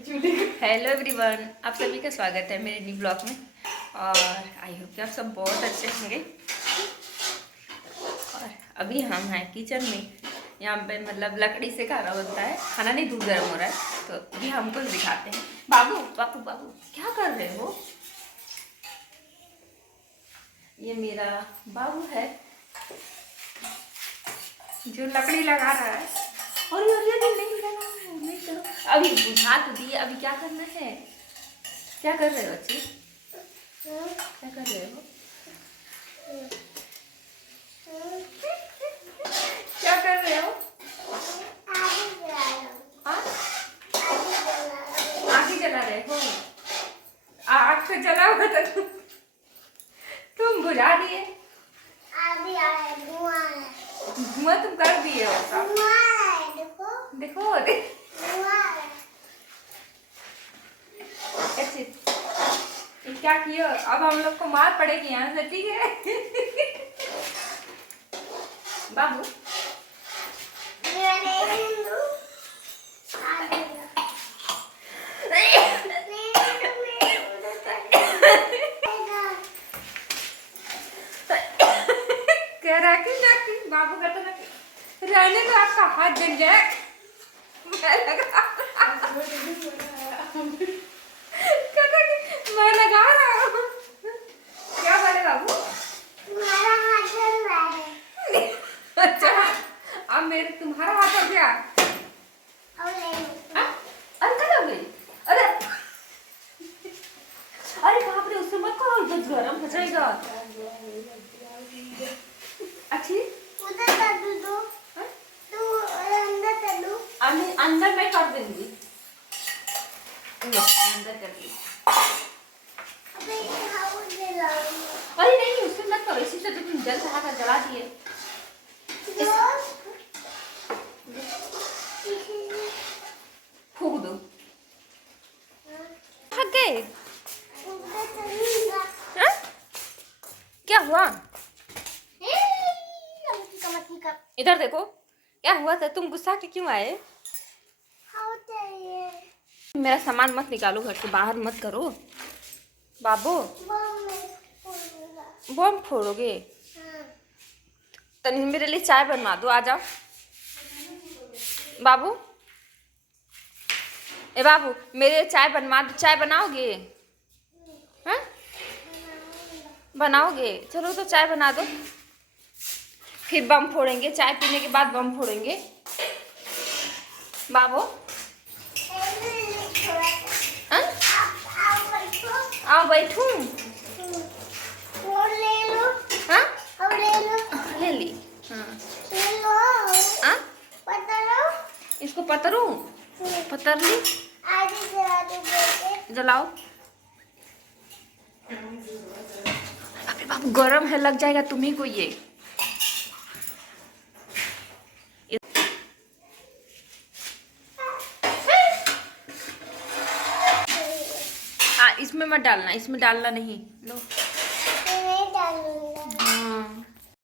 Hello everyone, आप सभी का स्वागत है मेरे न्यू ब्लॉग में। और आई होप कि आप सब बहुत अच्छे होंगे। और अभी हम हैं किचन में। यहाँ पे मतलब लकड़ी से खाना बनता है, खाना नहीं, दूध गर्म हो रहा है। तो अभी हमको दिखाते हैं। बाबू बाबू बाबू क्या कर रहे हो? ये मेरा बाबू है जो लकड़ी लगा रहा है। और ये नहीं लगा, नहीं करो। अभी बुझा तो दिए, अभी क्या करना है? क्या कर रहे हो अच्छी? क्या कर रहे हो? क्या कर रहे हो? आग जला रहे हो? आग से जला होगा तो तुम बुझा दिए। धुआं तुम कर दिए हो। देखो अच्छी क्या किया? अब हम लोग को मार पड़ेगी यहाँ से, ठीक है? बाबू कह रहा कि बाबू का तो रहने तो आपका हाथ जल जाए। मैं लगा रहा हूँ। क्या बोले बाबू? तुम्हारा हाथ जल रहा है। अच्छा, अब मेरे तुम्हारा हाथ हो गया। अरे क्या हो गई? अरे अरे बाप रे, उससे मत करो, तो गरम हो जाएगा। अच्छी अंदर मैं कर दूंगी। अंदर कर दी। अरे नहीं, उससे मत करो, इसी से तुम जल चढ़ा जला दिए। फूक दो। थक गए? क्या हुआ? इधर देखो, क्या हुआ था? तुम गुस्सा के क्यों आए? मेरा सामान मत निकालो, घर से बाहर मत करो। बाबू बम फोड़ोगे? तनी मेरे लिए चाय बनवा दो, आ जाओ। बाबू ए बाबू, मेरे चाय बनवा दो। चाय बनाओगे? हाँ बनाओगे? चलो तो चाय बना दो, फिर बम फोड़ेंगे। चाय पीने के बाद बम फोड़ेंगे। बाबू आओ बैठूं। ले लो। हाँ ले ली। हाँ इसको पतरूं? पतर ली। जलाओ। अबे बाबू गरम है, लग जाएगा तुम्ही को ये। इसमें मत डालना, इसमें डालना नहीं। लो